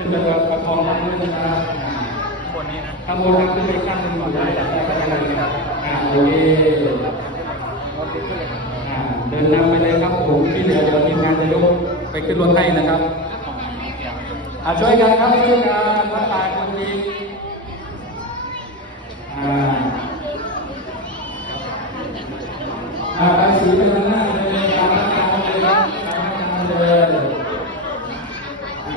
ขึ้นไปประคองข้างบนนะครับอ่าบนนี้นะข้างบนครับขึ้นไปข้างหนึ่งก่อนได้แต่ไม่เป็นไรนะครับอ่าโอเคอ่าเดินนำไปเลยครับผมที่เหลือเดี๋ยวทีมงานจะยกไปขึ้นรถให้นะครับอ่าช่วยกันครับช่วยกันวัดตายคนดีอ่าอ่าไปสีไปทางหน้าเลยตามหน้าตามเลยครับตามหน้าตามเลยอ่า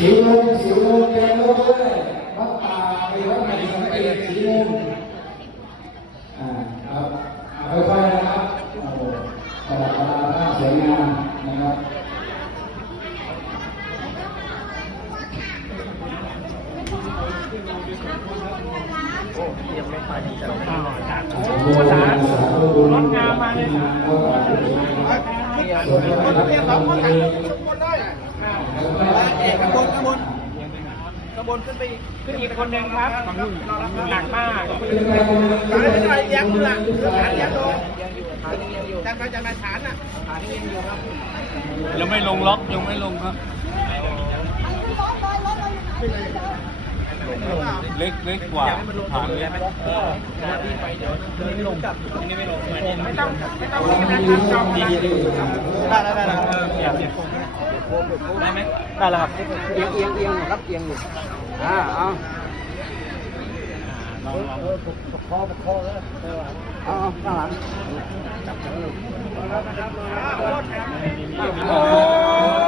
สีลมสีลมแกงลมด้วยวัดป่าไปวัดใหม่สังเกตสีลมอ่าครับอ่าค่อยๆนะครับโอ้โหตลาดตลาดท่าสวยงามนะครับโอ้ยังไม่มาดีจังสาธุสาธุบุญงามมาเลยนะส่วนที่เราทำวันนี้เอกขบวนขบวนข บวนขึ้นไปอีกขึ้นอีกคนหนึ่งครับหนักมากขึ้นไปคนหนึ่งขึ้นไปคนหนึ่งขึ้นไปฐานยังอยู่ฐานยังอยู่จากมาจากมาฐานอะฐานยังอยู่ครับยังไม่ลงล็อกยังไม่ลงครับเล็กเล็กกว่าฐานเล็กเออที่ไปเดี๋ยวไม่ลงกับตรงนี้ไม่ลงไม่ต้องไม่ต้องวันนี้จอมดีได้ได้ได้ ได้ไหมได้แล้วครับ เอียงเอียงเอียงครับเอียงอยู่อ่าเอาเออปกคอปกคอแล้วเอาข้างหลังจับจับ